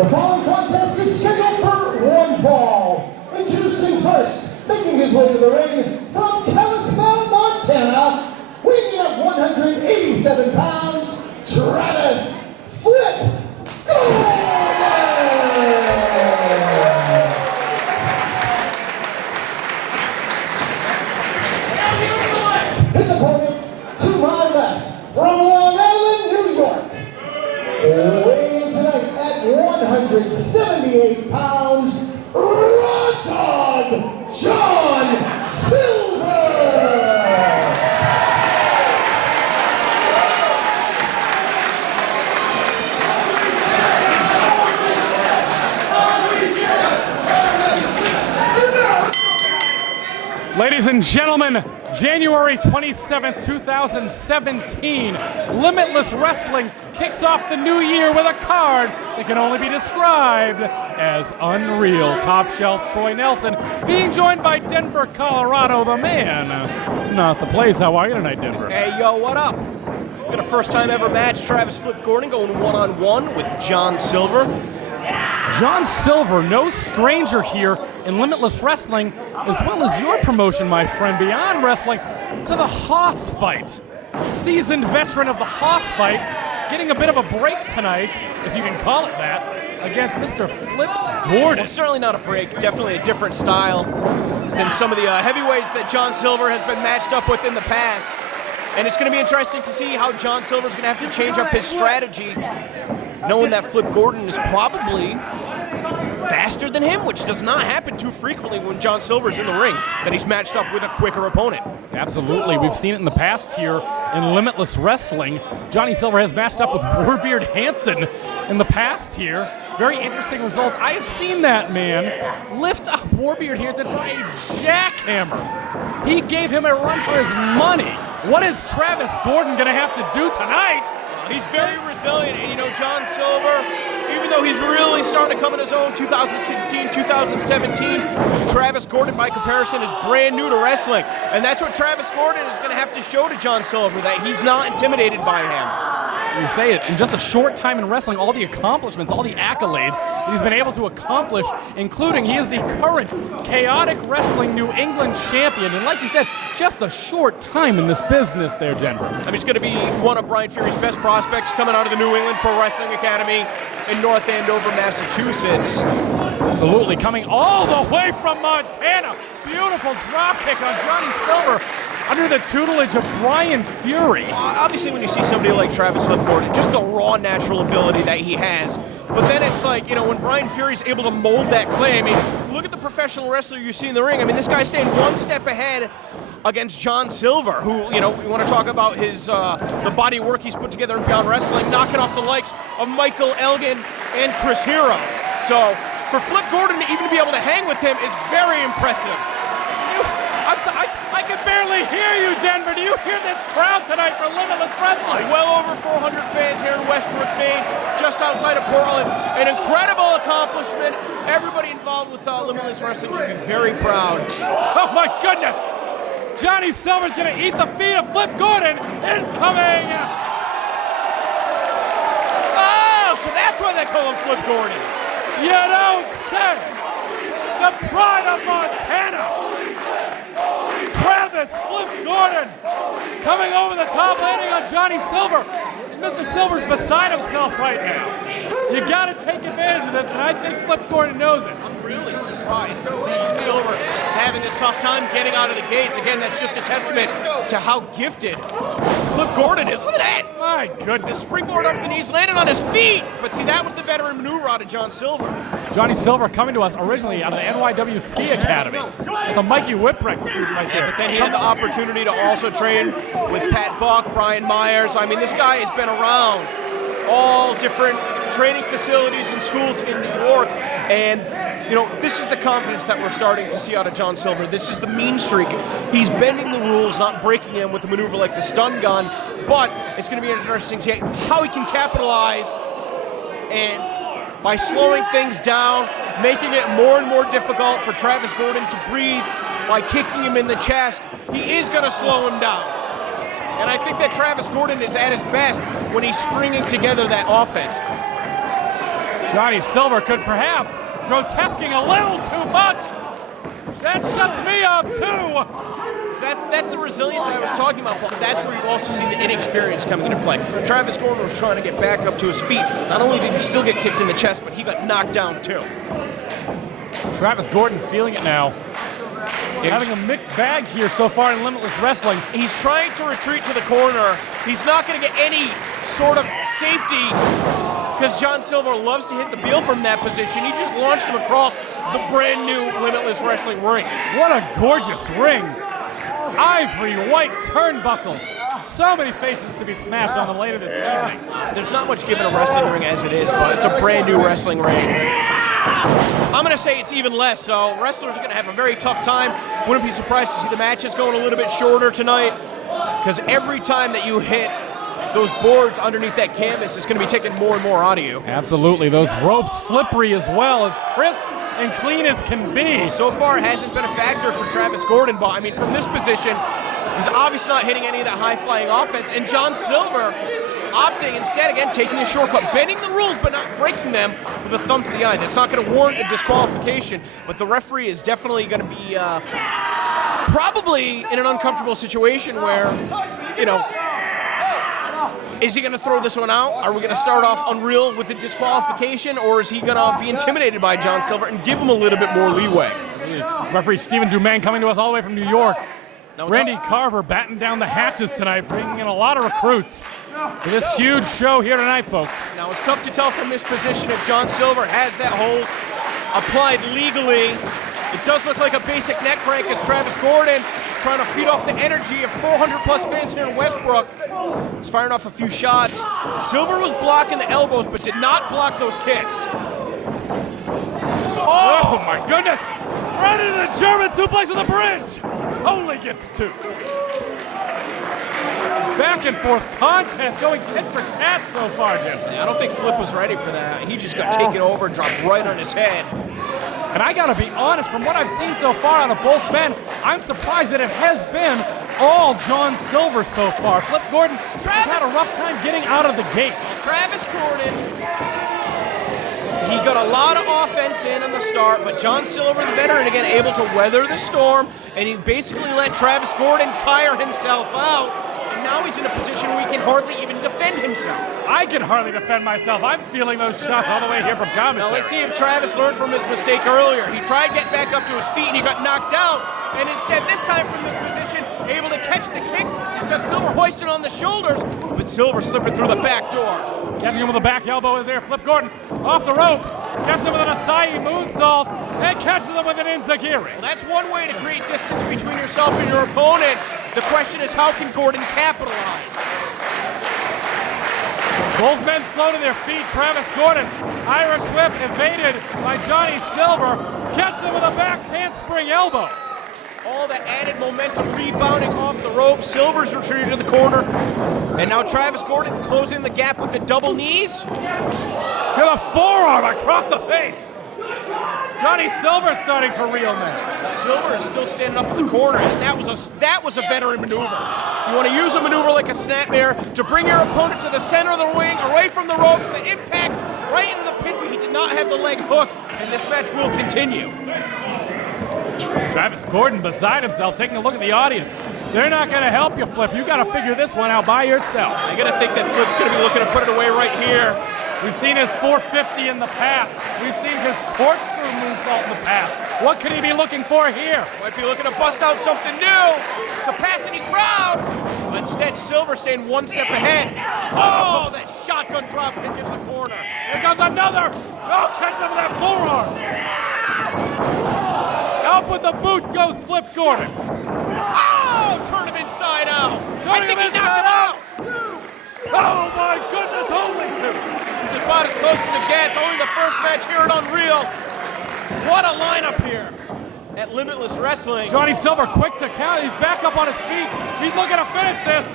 The following contest is scheduled for one fall. Introducing first, making his way to the ring from Kalispell, Montana, weighing in at 187 pounds, Travis Flip Gordon! His opponent, to my left, from Long Island, New York, weighing in tonight at 178 pounds, Raw Dog John Silver! Ladies and gentlemen, January 27th, 2017, Limitless Wrestling kicks off the new year with a card that can only be described as unreal. Top shelf Troy Nelson being joined by Denver, Colorado, the man, not the place. How are you tonight, Denver? Hey, yo, what up? We got a first time ever match, Travis Flip Gordon going one-on-one with John Silver. John Silver, no stranger here in Limitless Wrestling, as well as your promotion, my friend, Beyond Wrestling, to the Hoss Fight. Seasoned veteran of the Hoss Fight, getting a bit of a break tonight, if you can call it that, against Mr. Flip Gordon. Well, certainly not a break, definitely a different style than some of the heavyweights that John Silver has been matched up with in the past. And it's going to be interesting to see how John Silver's going to have to change up his strategy, knowing that Flip Gordon is probably faster than him, which does not happen too frequently when John Silver's in the ring, that he's matched up with a quicker opponent. Absolutely. We've seen it in the past here in Limitless Wrestling. Johnny Silver has matched up with Warbeard Hansen in the past here. Very interesting results. I have seen that man lift up Warbeard Hansen for a jackhammer. He gave him a run for his money. What is Travis Gordon going to have to do tonight? He's very resilient, and you know, John Silver, even though he's really starting to come in his own 2016, 2017, Travis Gordon, by comparison, is brand new to wrestling. And that's what Travis Gordon is going to have to show to John Silver, that he's not intimidated by him. You say it, in just a short time in wrestling, all the accomplishments, all the accolades that he's been able to accomplish, including he is the current Chaotic Wrestling New England champion. And like you said, just a short time in this business there, Denver. I mean, he's going to be one of Brian Fury's best prospects coming out of the New England Pro Wrestling Academy in North Andover, Massachusetts. Absolutely, coming all the way from Montana. Beautiful drop kick on Johnny Silver under the tutelage of Brian Fury. Obviously, when you see somebody like Travis Flip Gordon, just the raw natural ability that he has. But then it's like, you know, when Brian Fury's able to mold that clay, I mean, look at the professional wrestler you see in the ring. I mean, this guy's staying one step ahead against John Silver, who, you know, we want to talk about his the body work he's put together in Beyond Wrestling, knocking off the likes of Michael Elgin and Chris Hero. So for Flip Gordon to even be able to hang with him is very impressive. I can barely hear you, Denver. Do you hear this crowd tonight for Limitless Wrestling? Well over 400 fans here in Westbrook, Maine, just outside of Portland. An incredible accomplishment. Everybody involved with Limitless Wrestling should be very proud. Oh my goodness! Johnny Silver's gonna eat the feet of Flip Gordon. Incoming! Oh, so that's why they call him Flip Gordon. You don't say! The pride of Montana! Travis Flip Gordon coming over the top, landing on Johnny Silver. Mr. Silver's beside himself right now. You gotta take advantage of this, and I think Flip Gordon knows it. I'm really surprised to see Silver having a tough time getting out of the gates. Again, that's just a testament to how gifted Flip Gordon is. Look at that! My goodness. The springboard off the knees, landing on his feet. But see, that was the veteran maneuver out of John Silver. Johnny Silver coming to us originally out of the NYWC Academy. It's a Mikey Whipwreck student right there. But then he had the opportunity to also train with Pat Buck, Brian Myers. I mean, this guy has been around all different training facilities and schools in New York. And, you know, this is the confidence that we're starting to see out of John Silver. This is the mean streak. He's bending the rules, not breaking them with a maneuver like the stun gun. But it's going to be interesting to see how he can capitalize and by slowing things down, making it more and more difficult for Travis Gordon to breathe by kicking him in the chest. He is going to slow him down. And I think that Travis Gordon is at his best when he's stringing together that offense. Johnny Silver could perhaps grotesquing a little too much. That shuts me up too. That's the resilience I was talking about, but that's where you also see the inexperience coming into play. Travis Gordon was trying to get back up to his feet. Not only did he still get kicked in the chest, but he got knocked down too. Travis Gordon feeling it now. Having a mixed bag here so far in Limitless Wrestling. He's trying to retreat to the corner. He's not going to get any sort of safety because John Silver loves to hit the heel from that position. He just launched him across the brand new Limitless Wrestling ring. What a gorgeous ring. Ivory white turnbuckles. So many faces to be smashed on the later this evening. There's not much given a wrestling ring as it is, but it's a brand new wrestling ring. I'm going to say it's even less, so wrestlers are going to have a very tough time. Wouldn't be surprised to see the matches going a little bit shorter tonight, because every time that you hit those boards underneath that canvas, it's going to be taking more and more out of you. Absolutely. Those ropes slippery as well, as crisp and clean as can be. So far, it hasn't been a factor for Travis Gordon, but I mean, from this position, he's obviously not hitting any of that high-flying offense, and John Silver opting instead, again, taking a shortcut, bending the rules but not breaking them with a thumb to the eye. That's not going to warrant a disqualification, but the referee is definitely going to be probably in an uncomfortable situation where, you know, is he going to throw this one out? Are we going to start off unreal with the disqualification, or is he going to be intimidated by John Silver and give him a little bit more leeway? Referee Stephen Dumaine coming to us all the way from New York. Randy Carver batting down the hatches tonight, bringing in a lot of recruits for this huge show here tonight, folks. Now, it's tough to tell from this position if John Silver has that hold applied legally. It does look like a basic neck crank as Travis Gordon trying to feed off the energy of 400-plus fans here in Westbrook. He's firing off a few shots. Silver was blocking the elbows, but did not block those kicks. Oh my goodness! Right into the German suplex on the bridge! Only gets two. Back and forth contest going tit for tat so far, Jim. I don't think Flip was ready for that. He just got taken over and dropped right on his head. And I gotta be honest, from what I've seen so far out of both men, I'm surprised that it has been all John Silver so far. Flip Gordon has had a rough time getting out of the gate. Travis Gordon, he got a lot of offense in the start, but John Silver, the veteran, again, able to weather the storm, and he basically let Travis Gordon tire himself out, and now he's in a position where he can hardly even defend himself. I can hardly defend myself. I'm feeling those shots all the way here from commentary. Now let's see if Travis learned from his mistake earlier. He tried getting back up to his feet, and he got knocked out, and instead, this time from this position, able to catch the kick. He's got Silver hoisted on the shoulders, but Silver slipping through the back door. Catching him with a back elbow is there. Flip Gordon off the rope. Catches him with an Asai moonsault and catches him with an Enziguri. Well, that's one way to create distance between yourself and your opponent. The question is, how can Gordon capitalize? Both men slow to their feet. Travis Gordon, Irish whip evaded by Johnny Silver. Gets him with a back handspring elbow. All the added momentum rebounding off the rope. Silver's retreated to the corner. And now Travis Gordon closing the gap with the double knees. With a forearm across the face. Johnny Silver starting to reel now. Silver is still standing up in the corner, and that was a veteran maneuver. You want to use a maneuver like a snapmare to bring your opponent to the center of the ring, away from the ropes, the impact right into the pin, but he did not have the leg hook, and this match will continue. Travis Gordon beside himself, taking a look at the audience. They're not going to help you, Flip. You got to figure this one out by yourself. I got to think that Flip's going to be looking to put it away right here. We've seen his 450 in the past. We've seen his corkscrew moonsault in the past. What could he be looking for here? Might be looking to bust out something new. Capacity crowd. But instead, Silver staying one step ahead. Oh, that shotgun drop kick into the corner. Here comes another. Oh, catch him with that forearm. Out with the boot goes Flip Gordon. Oh, turn him inside out. I think he knocked him out. Oh my goodness, only two. It's about as close as it gets. Only the first match here at Unreal. What a lineup here at Limitless Wrestling. Johnny Silver quick to count. He's back up on his feet. He's looking to finish this.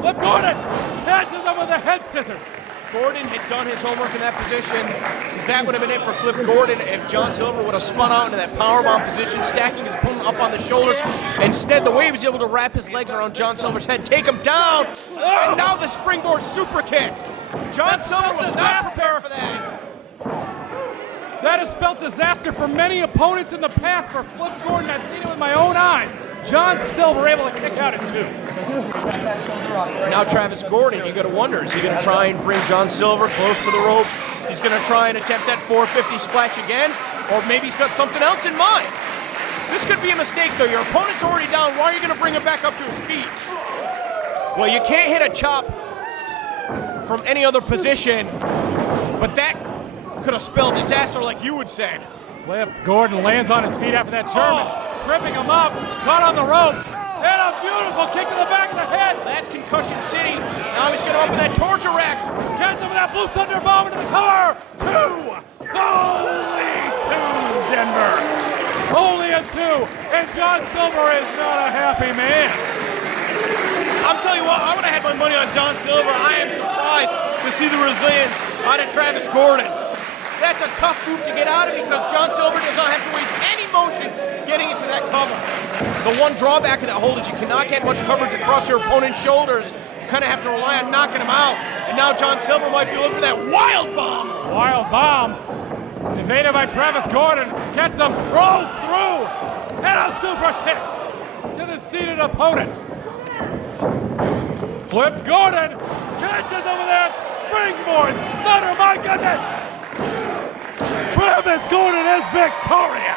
Flip Gordon catches him with the head scissors. Gordon had done his homework in that position, because that would have been it for Flip Gordon if John Silver would have spun out into that powerbomb position, stacking his opponent up on the shoulders. Instead, the way he was able to wrap his legs around John Silver's head, take him down, and now the springboard super kick. John Silver was not prepared for that. That has spelled disaster for many opponents in the past. For Flip Gordon, I've seen it with my own eyes. John Silver able to kick out at 2. Now Travis Gordon, you got to wonder, is he going to try and bring John Silver close to the ropes? He's going to try and attempt that 450 splash again, or maybe he's got something else in mind. This could be a mistake, though. Your opponent's already down. Why are you going to bring him back up to his feet? Well, you can't hit a chop from any other position, but that could have spelled disaster like you would say. Flipped. Gordon lands on his feet after that German, tripping him up, caught on the ropes, and a beautiful kick to the back of the head. That's Concussion City. Now he's going to open that torture rack. Gets him with that Blue Thunder bomb into the cover. 2. Only 2, Denver. Only a 2, and John Silver is not a happy man. I'm telling you what, I would have had my money on John Silver. I am surprised to see the resilience out of Travis Gordon. That's a tough move to get out of because John Silver does not have to waste any motion getting into that cover. The one drawback of that hold is you cannot get much coverage across your opponent's shoulders. You kind of have to rely on knocking him out. And now John Silver might be looking for that wild bomb. Wild bomb. Evaded by Travis Gordon. Gets him, rolls through, and a super kick to the seated opponent. Flip Gordon catches him with that springboard stunner. My goodness! Travis Gordon is victorious!